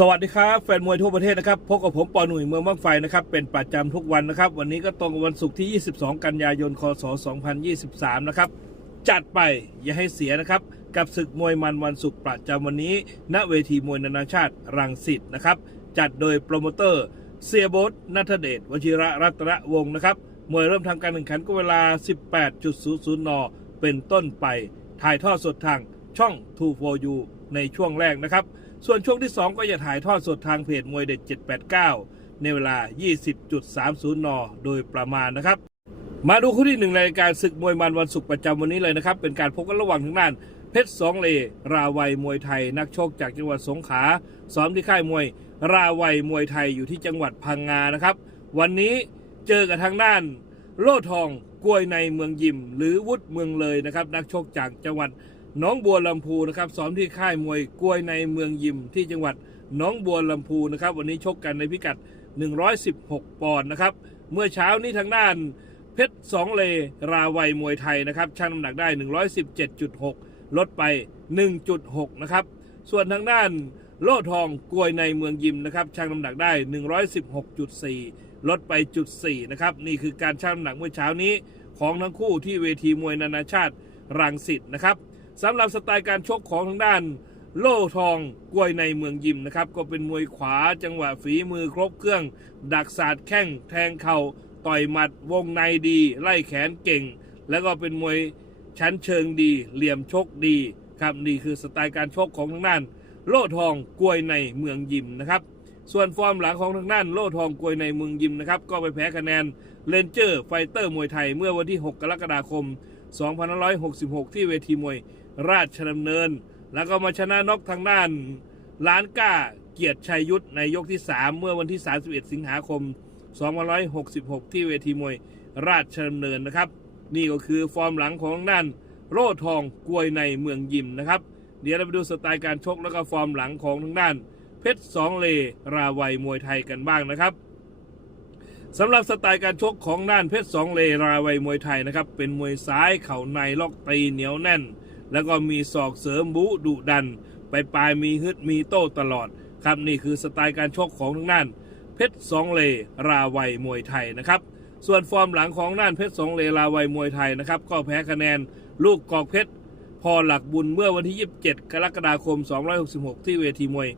สวัสดีครับแฟนมวยทั่วประเทศนะครับพบกับผมปอหนุ่ยเมืองบ้างไฟนะครับเป็นประจำทุกวันนะครับ วันนี้ก็ตรงกับวันศุกร์ที่ 22 กันยายน คศ 2023 นะครับ จัดไปอย่าให้เสียนะครับ กับศึกมวยมันวันศุกร์ประจำวันนี้ ณเวทีมวยนานาชาติรังสิตนะครับ จัดโดยโปรโมเตอร์ เสียบทนัทเดชวชิระรัตนวงศ์นะครับมวยเริ่มทำการแข่งขันก็เวลา 18.00 น เป็นต้นไปถ่ายทอดสดทางช่อง 2 4 u ในช่วงแรกนะครับ ส่วนช่วงที่ 2 ก็จะถ่ายทอดสดทางเพจมวยเด็ด 789 ในเวลา 20.30 น โดยประมาณนะครับ มาดูคู่ที่หนึ่งในรายการศึกมวยมันวันศุกร์ประจำวันนี้เลยนะครับ เป็นการพบกันระหว่างทางด้าน เพชรสองเล ราวัยมวยไทย นักชกจากจังหวัดสงขลาซ้อมที่ค่ายมวย ราวัยมวยไทยอยู่ที่จังหวัดพังงานะครับ วันนี้เจอกับทางด้าน โล่ทองกล้วยในเมืองยิม หรือวุฒิเมืองเลยนะครับ นักชกจากจังหวัด น้องบัวลำพูนะครับซ้อมที่ค่ายมวยกล้วยในเมืองยิมที่จังหวัดน้องบัวลำพูนะครับ วันนี้ชกกันในพิกัด 116 ปอนด์นะครับ เมื่อเช้านี้ทางด้านเพชรสองเลราวัยมวยไทยนะครับชั่งน้ำหนักได้ 117.6 ลดไป 1.6 นะครับ ส่วนทางด้านโล่ทองกลวยในเมืองยิมนะครับชั่งน้ำหนักได้ 116.4 ลดไปจุด4นะครับนี่คือการชั่งน้ำหนักเมื่อเช้านี้ ของทั้งคู่ที่เวทีมวยนานาชาติรังสิตนะครับ สำหรับสไตล์การชกของทางด้านโล่ทองกล้วยในเมืองยิมนะครับก็เป็นมวยขวาจังหวะฝีมือครบเครื่อง ดักศาสตร์แข้งแทงเข่าต่อยหมัดวงในดี ไล่แขนเก่ง แล้วก็เป็นมวยชั้นเชิงดี เหลี่ยมชกดีครับนี่คือสไตล์การชกของทางด้าน โล่ทองกล้วยในเมืองยิมนะครับส่วนฟอร์มหลังของทางด้านโล่ทองกล้วยในเมืองยิมนะครับก็ไปแพ้คะแนนเลนเจอร์ไฟเตอร์มวยไทยเมื่อวันที่ 6 กรกฎาคม 2566 ที่เวทีมวย ราชดำเนิน แล้วก็มาชนะนกทางด้านล้านก้าเกียรติชัยยุทธในยกที่ 3 เมื่อวันที่ 31 สิงหาคม 2566 ที่เวทีมวยราชดำเนินนะครับ นี่ก็คือฟอร์มหลังของด้านโล่ทองกลวยในเมืองยิมนะครับ เดี๋ยวเราไปดูสไตล์การชกแล้วก็ฟอร์มหลังของทางด้าน เพชรสองเลราวัยมวยไทยกันบ้างนะครับสำหรับสไตล์การชกของด้านเพชรสองเลราวัยมวยไทยนะครับเป็นมวยซ้ายเข่าในล็อกตีเหนียวแน่น แล้วก็มีศอกเสริมบุดุดัน ไปปลายมีฮึดมีโต้ตลอดครับนี่คือสไตล์การชกของทางด้านเพชรสองเลราวัยมวยไทยนะครับ ส่วนฟอร์มหลังของด้านเพชรสองเลราวัยมวยไทยนะครับ ก็แพ้คะแนนลูกกอกเพชรพอหลักบุญเมื่อวันที่ 27 กรกฎาคม 266 ที่เวทีมวย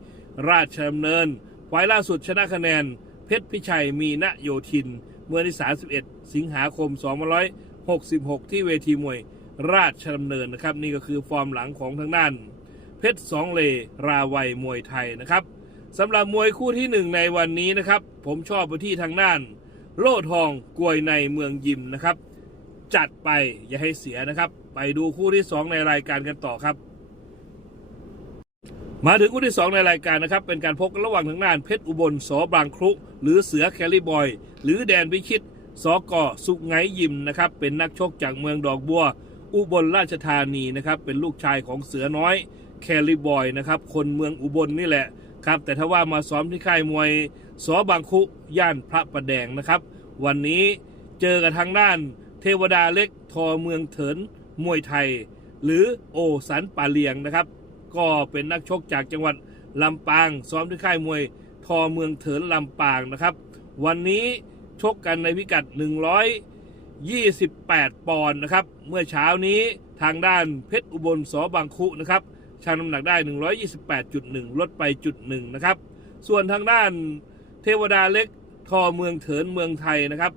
ราชดำเนินไฟล์ล่าสุดชนะคะแนน เพชรพิชัยมีณโยธิน เมื่อวันที่ 31 สิงหาคม 266 ที่เวทีมวย ราชดำเนินนะครับ นี่ก็คือฟอร์มหลังของทางด้าน เพชรสองเลราวัยมวยไทยนะครับสำหรับมวยคู่ที่หนึ่งในวันนี้นะครับ ผมชอบไปที่ทางด้าน โล่ทองกลวยในเมืองยิมนะครับ จัดไปอย่าให้เสียนะครับ ไปดูคู่ที่ 2 ในรายการกันต่อครับ มาถึงคู่ที่ 2 ในรายการนะครับ เป็นการพบกันระหว่างทางด้านเพชรอุบลสอบางครุ หรือเสือแคลิบอย หรือแดนพิชิตสอกอสุกไงยิมนะครับ เป็นนักชกจากเมืองดอกบัว อุบลราชธานีนะครับ เป็นลูกชายของเสือน้อยแคลิบอยนะครับ คนเมืองอุบลนี่แหละครับ แต่ถ้าว่ามาซ้อมที่ค่ายมวยสอบางคุย่านพระประแดงนะครับ วันนี้เจอกับทางด้าน เทวดาเล็กทอเมืองเถินมวยไทย หรือโอสันป่าเลียงนะครับ ก็เป็นนักชกจากจังหวัดลำปาง ซ้อมที่ค่ายมวยทอเมืองเถินลำปางนะครับ วันนี้ชกกันในพิกัด 28 ปอนด์นะครับ เมื่อเช้านี้ทางด้านเพชรอุบลสอบางคุนะครับชั่งน้ำหนักได้ 128.1 ลดไปจุดหนึ่งนะครับ ส่วนทางด้านเทวดาเล็กทอเมืองเถินเมืองไทยนะครับ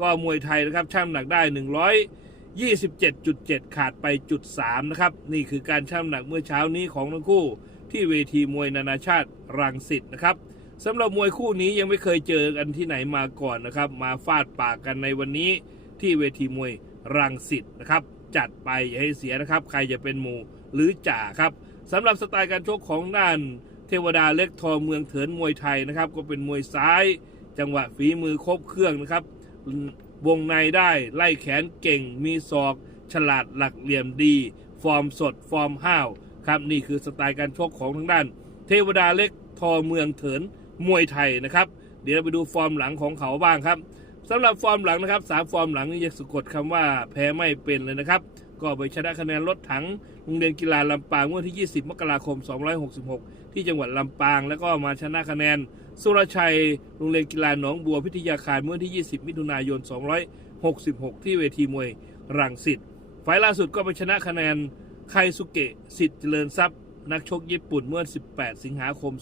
ก็มวยไทยนะครับช่างน้ำหนักได้ 127.7 ขาดไปจุด3นะครับ นี่คือการช่างน้ำหนักเมื่อเช้านี้ของทั้งคู่ ที่เวทีมวยนานาชาติรังสิตนะครับสำหรับมวยคู่นี้ยังไม่เคยเจอกันที่ไหนมาก่อนนะครับ มาฟาดปากกันในวันนี้ ที่เวทีมวยรังสิตนะครับ จัดไปอย่าให้เสียนะครับ ใครจะเป็นหมูหรือจ่าครับสำหรับสไตล์การชกของด้านเทวดาเล็กทอเมืองเถินมวยไทยนะครับ ก็เป็นมวยซ้าย จังหวะฝีมือครบเครื่องนะครับ วงในได้ไล่แขนเก่งมีศอก ฉลาดหลักเหลี่ยมดี ฟอร์มสดฟอร์มห้าวครับนี่คือสไตล์การชกของทางด้าน เทวดาเล็กทอเมืองเถินมวยไทยนะครับ เดี๋ยวเราไปดูฟอร์มหลังของเขาบ้างครับ สำหรับฟอร์มหลังนะครับสามฟอร์มหลังนี่จะสะกดคำว่าแพ้ไม่เป็นเลยนะครับ ก็ไปชนะคะแนนรถถังโรงเรียนกีฬาลำปางเมื่อวันที่ 20 มกราคม 266 ที่จังหวัดลำปาง แล้วก็มาชนะคะแนนสุรชัยโรงเรียนกีฬาหนองบัวพิทยาคารเมื่อวันที่ 20 มิถุนายน 266 ที่เวทีมวยรังสิตไฟล่าสุดก็ไปชนะคะแนนไคสุเกะสิทธิ์เจริญทรัพย์ นักชกญี่ปุ่นเมื่อ 18 สิงหาคม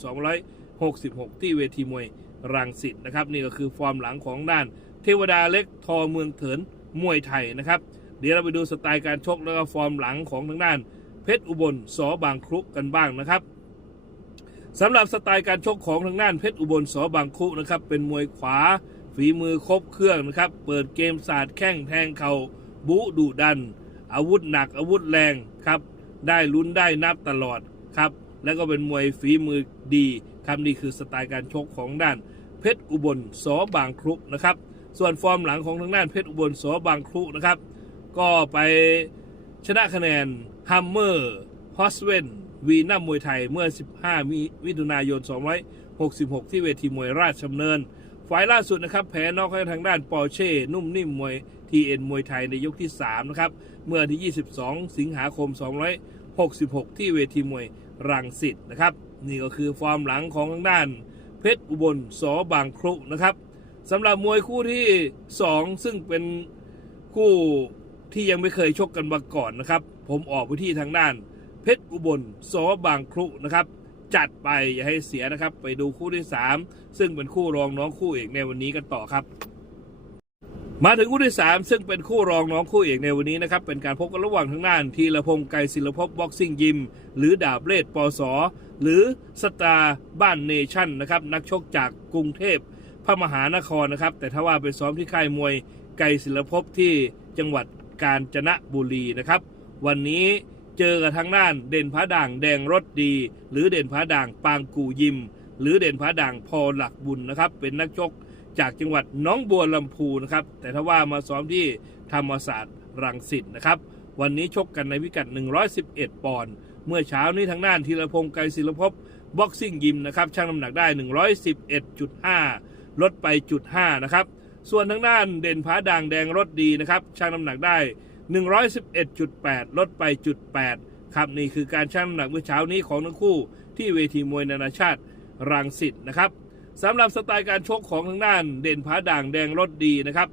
266 ที่เวทีมวย รังสิตนะครับ นี่ก็คือฟอร์มหลังของด้าน เทวดาเล็กทอเมืองเถินมวยไทยนะครับ เดี๋ยวเราไปดูสไตล์การชกแล้วก็ฟอร์มหลังของทางด้าน เพชรอุบลสอบางครุกันบ้างนะครับสำหรับสไตล์การชกของทางด้านเพชรอุบลสอบางครุนะครับเป็นมวยขวา ฝีมือครบเครื่องนะครับ เปิดเกมศาสตร์แข้งแทงเข่าบุดุดัน อาวุธหนักอาวุธแรงครับ ได้ลุ้นได้นับตลอดครับ แล้วก็เป็นมวยฝีมือดีครับนี่คือสไตล์การชกของด้านเพชรอุบลสอบางครุนะครับ ส่วนฟอร์มหลังของทางด้านเพชรอุบลสอบางครุนะครับ ก็ไปชนะคะแนนฮัมเมอร์ฮอสเวนวีนัมมวยไทยเมื่อ 15 มิมถุนายน 266 ที่เวทีมวยราชดำเนิน ฝ่ายล่าสุดนะครับ แพ้นอกให้ทางด้านปอร์เช่ นุ่มนิ่มมวย TN มวยไทยในยกที่ 3 นะครับ เมื่อที่ 22 สิงหาคม 66 ที่เวทีมวยรังสิตนะครับ นี่ก็คือฟอร์มหลังของทางด้าน เพชรอุบลสอบางครุนะครับสำหรับมวยคู่ที่ 2 ซึ่งเป็นคู่ที่ยังไม่เคยชกกันมาก่อนนะครับ ผมออกไปที่ทางด้าน เพชรอุบลสอบางครุนะครับจัดไปอย่าให้เสียนะครับ ไปดูคู่ที่ 3 ซึ่งเป็นคู่รองน้องคู่เอกในวันนี้กันต่อครับ มาถึงคู่ที่ 3 ซึ่งเป็นคู่รองน้องคู่เอกในวันนี้นะครับ เป็นการพบกันระหว่างทางด้านทีละพงศ์ไกรศิลภพบ็อกซิ่งยิม หรือดาบเลดปอสอหรือสตาร์บ้านเนชั่นนะครับ นักชกจากกรุงเทพพระมหานครนะครับ แต่ถ้าว่าไปซ้อมที่ค่ายมวยไกรศิลภพที่จังหวัดกาญจนบุรีนะครับ วันนี้เจอกับทางด้านเด่นพระด่างแดงรถดี หรือเด่นพระด่างปางกูยิม หรือเด่นพระด่างพอหลักบุญนะครับเป็นนักชก จากจังหวัดน้องบัวลำพูนะครับ แต่ถ้าว่ามาซ้อมที่ธรรมศาสตร์รังสิตนะครับ วันนี้ชกกันในพิกัด 111 ปอนด์เมื่อเช้านี้ทางด้านธีรพงศ์ไกรศิลภพบ็อกซิ่งยิมนะครับชั่งน้ำหนักได้ 111.5 ลดไปจุด5นะครับ ส่วนทางด้านเด่นผาด่างแดงรถดีนะครับชั่งน้ำหนักได้ 111.8 ลดไปจุด8ครับนี่คือการชั่งน้ำหนักเมื่อเช้านี้ของทั้งคู่ที่เวทีมวยนานาชาติรังสิตนะครับ สำหรับสไตล์การชกของทางด้านเด่นผาด่างแดงรถดีนะครับ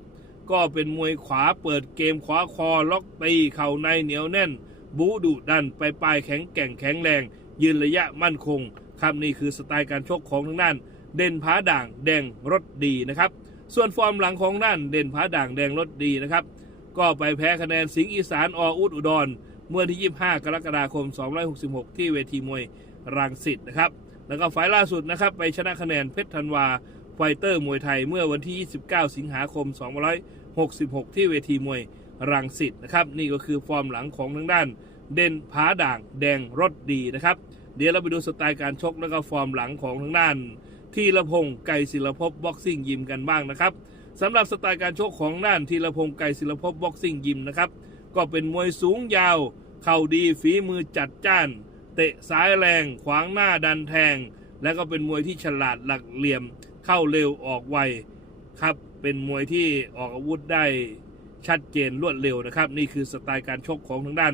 ก็เป็นมวยขวาเปิดเกมขวาคอล็อกตีเข่าในเหนียวแน่น บูดุดันไปปลายแข็งแกร่งแข็งแรง ยืนระยะมั่นคงครับนี่คือสไตล์การชกของทางด้าน เด่นผาด่างแดงรถดีนะครับ ส่วนฟอร์มหลังของด้านเด่นผาด่างแดงรถดีนะครับ ก็ไปแพ้คะแนนสิงห์อีสานออุดอุดรเมื่อที่ 25 กรกฎาคม 266 ที่เวทีมวยรังสิตนะครับ แล้วก็ไฟล์ล่าสุดนะครับ ไปชนะคะแนนเพชรธันวาไฟเตอร์มวยไทยเมื่อวันที่ 29 สิงหาคม 2566 ที่เวทีมวยรังสิตนะครับ นี่ก็คือฟอร์มหลังของทางด้าน เด่นผาด่างแดงรถดีนะครับ เดี๋ยวเราไปดูสไตล์การชกแล้วก็ฟอร์มหลังของทางด้าน ทีละพงศ์ไก่ศิลภพบ็อกซิ่งยิมกันบ้างนะครับสำหรับสไตล์การชกของด้านทีละพงศ์ไก่ศิลภพบ็อกซิ่งยิมนะครับก็เป็นมวยสูงยาว เข่าดีฝีมือจัดจ้าน เตะซ้ายแรงขวางหน้าดันแทง และก็เป็นมวยที่ฉลาดหลักเหลี่ยมเข้าเร็วออกไวครับเป็นมวยที่ออกอาวุธได้ชัดเจนรวดเร็วนะครับ นี่คือสไตล์การชกของทางด้าน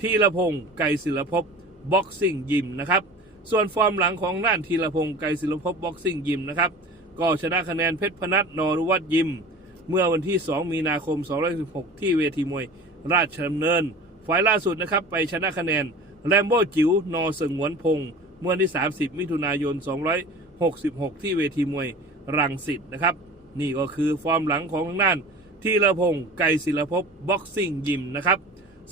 ทีละพงศ์ไกรศิลภพบ็อกซิ่งยิมนะครับ ส่วนฟอร์มหลังของด้านทีละพงศ์ไกรศิลภพบ็อกซิ่งยิมนะครับ ก็ชนะคะแนนเพชรพนัทนรุวัฒน์ยิม เมื่อวันที่ 2 มีนาคม216ที่เวทีมวยราชดำเนิน ฝ่ายล่าสุดนะครับ ไปชนะคะแนน แรมโบ้จิ๋วนอสงวนพงศ์เมื่อวันที่ 30 มิถุนายน 266 ที่เวทีมวยรังสิตนะครับ นี่ก็คือฟอร์มหลังของทางด้านทีละพงศ์ไกรศิลภพบ็อกซิ่งยิมนะครับ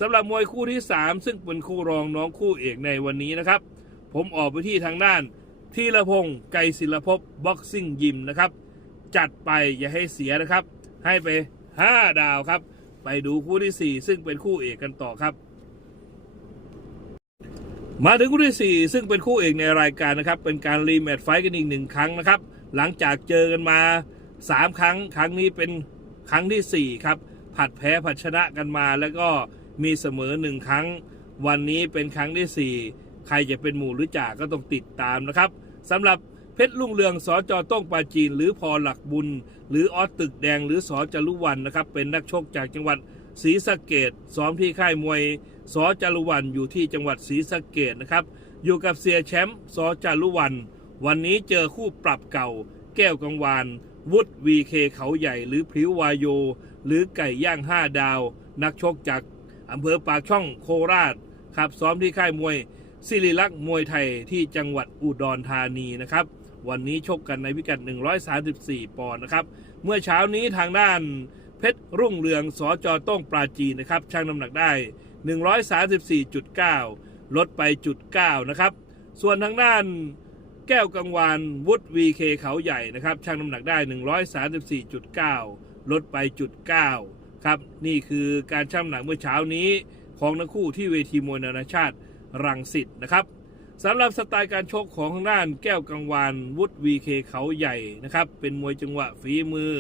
สำหรับมวยคู่ที่ 3 ซึ่งเป็นคู่รองน้องคู่เอกในวันนี้นะครับ ผมออกไปที่ทางด้านทีละพงศ์ไกรศิลภพบ็อกซิ่งยิมนะครับ จัดไปอย่าให้เสียนะครับ ให้ไป 5 ดาวครับ ไปดูคู่ที่ 4 ซึ่งเป็นคู่เอกกันต่อครับ มาถึงคู่ที่ 4 ซึ่งเป็นคู่เอกในรายการนะครับ เป็นการรีแมตช์ไฟกันอีกหนึ่งครั้งนะครับ หลังจากเจอกันมา 3 ครั้ง ครั้งนี้เป็นครั้งทีสี่4 ครับ ผัดแพ้ผัดชนะกันมา แล้วก็มีเสมอหนึ่งครั้ง วันนี้เป็นครั้งที่ 4 ใครจะเป็นหมู่หรือจ่าก็ต้องติดตามนะครับสำหรับเพชรลุ่งเรืองสอจอต้องปาจีน หรือพอหลักบุญ หรือออสตึกแดงหรือสอจรุวันนะครับ เป็นนักชกจากจังหวัด ศรีสะเกดซ้อมที่ค่ายมวยสจารุวันอยู่ที่จังหวัดศรีสะเกดนะครับ อยู่กับเสียแชมป์สจารุวัน วันนี้เจอคู่ปรับเก่า แก้วกังวานวุฒวีเคเขาใหญ่ หรือพริ้ววายโย หรือไก่ย่างห้าดาว นักชกจากอำเภอปากช่องโคราชครับซ้อมที่ค่ายมวยศิริลักษ์มวยไทยที่จังหวัดอุดรธานีนะครับ วันนี้ชกกันในพิกัด 134 ปอนด์นะครับ เมื่อเช้านี้ทางด้าน เพชรรุ่งเรืองสจต้องปราจีนนะครับชั่งน้ำหนักได้ 134.9 ลดไปจุด9นะครับ ส่วนทางด้านแก้วกังวานวุฒวีเคเขาใหญ่นะครับชั่งน้ำหนักได้ 134.9 ลดไปจุด9ครับนี่คือการชั่งน้ำหนักเมื่อเช้านี้ของทั้งคู่ที่เวทีมวยนานาชาติรังสิตนะครับสำหรับสไตล์การชกของทางด้านแก้วกังวานวุฒวีเคเขาใหญ่นะครับเป็นมวยจังหวะฝีมือ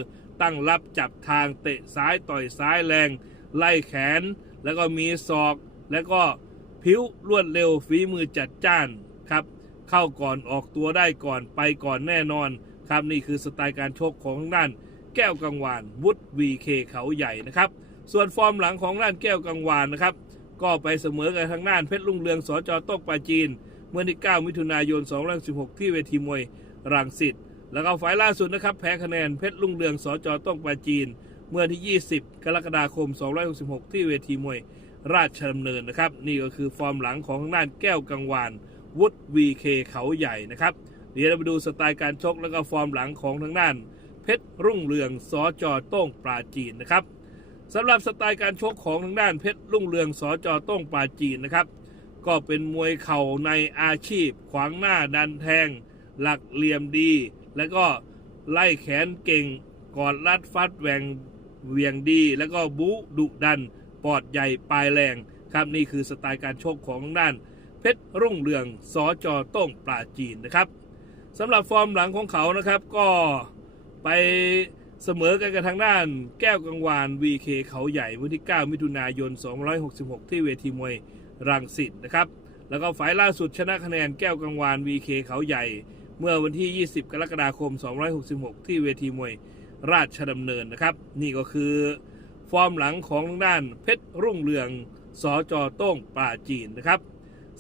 ตั้งรับจับทางเตะซ้ายต่อยซ้ายแรง ไล่แขน แล้วก็มีศอก แล้วก็ผิวรวดเร็วฝีมือจัดจ้านครับ เข้าก่อนออกตัวได้ก่อนไปก่อนแน่นอนครับนี่คือสไตล์การชกของด้านแก้วกังวานวุฒวีเคเขาใหญ่นะครับ ส่วนฟอร์มหลังของด้านแก้วกังวานนะครับ ก็ไปเสมอกับทางด้านเพชรลุงเรืองสจโต๊กปาจีน เมื่อที่ 9 มิถุนายน 2516 ที่เวทีมวยรังสิต แล้วก็ฝ่ายล่าสุดนะครับ แพ้คะแนนเพชรลุ่งเรืองสจต้องปาจีน เมื่อที่ 20 กรกฎาคม 266 ที่เวทีมวยราชดำเนินนะครับ นี่ก็คือฟอร์มหลังของทางด้านแก้วกังวานวุฒิวีเคเขาใหญ่นะครับ เดี๋ยวเราไปดูสไตล์การชกแล้วก็ฟอร์มหลังของทางด้าน เพชรรุ่งเรืองสจโต้งปราจีนนะครับสำหรับสไตล์การชกของทางด้านเพชรรุ่งเรืองสจโต้งปราจีนนะครับ ก็เป็นมวยเข่าในอาชีพ ขวางหน้าดันแทง หลักเหลี่ยมดี แล้วก็ไล่แขนเก่งกอดรัดฟัดแหวงเหวียงดี แล้วก็บู๊ดุดัน ปอดใหญ่ปลายแรง ครับนี่คือสไตล์การชกของทางด้าน เพชรรุ่งเรืองสจโต้งปราจีนนะครับสำหรับฟอร์มหลังของเขานะครับก็ไปเสมอกันกับทางด้านแก้วกังวาน VK เขาใหญ่วันที่ 9 มิถุนายน 266 ที่เวทีมวยรังสิตนะครับ แล้วก็ฝ่ายล่าสุดชนะคะแนนแก้วกังวาน VK เขาใหญ่ เมื่อวันที่ 20 กรกฎาคม 266 ที่เวทีมวยราชดำเนินนะครับ นี่ก็คือฟอร์มหลังของทางด้านเพชรรุ่งเรืองสจโต้งปราจีนนะครับ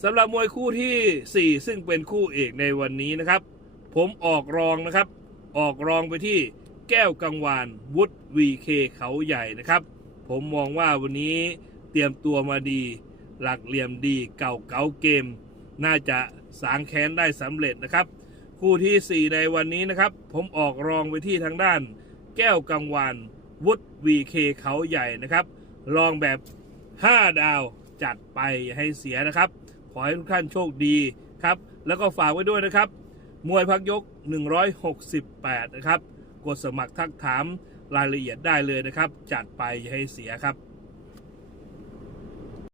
สำหรับมวยคู่ที่ 4 ซึ่งเป็นคู่เอกในวันนี้นะครับ ผมออกรองนะครับ ออกรองไปที่แก้วกังวานวุฒวีเคเขาใหญ่นะครับ ผมมองว่าวันนี้เตรียมตัวมาดี หลักเหลี่ยมดีเก่าเก่าเกม น่าจะสางแค้นได้สำเร็จนะครับ คู่ที่ 4 ในวันนี้นะครับ ผมออกรองไปที่ทางด้าน แก้วกังวานวุฒวีเคเขาใหญ่นะครับ ลองแบบ 5 ดาวจัดไปให้เสียนะครับ ขอให้ทุกท่านโชคดีครับ แล้วก็ฝากไว้ด้วยนะครับ มวยพักยก 168 นะครับ กดสมัครทักถามรายละเอียดได้เลยนะครับ จัดไปให้เสียครับ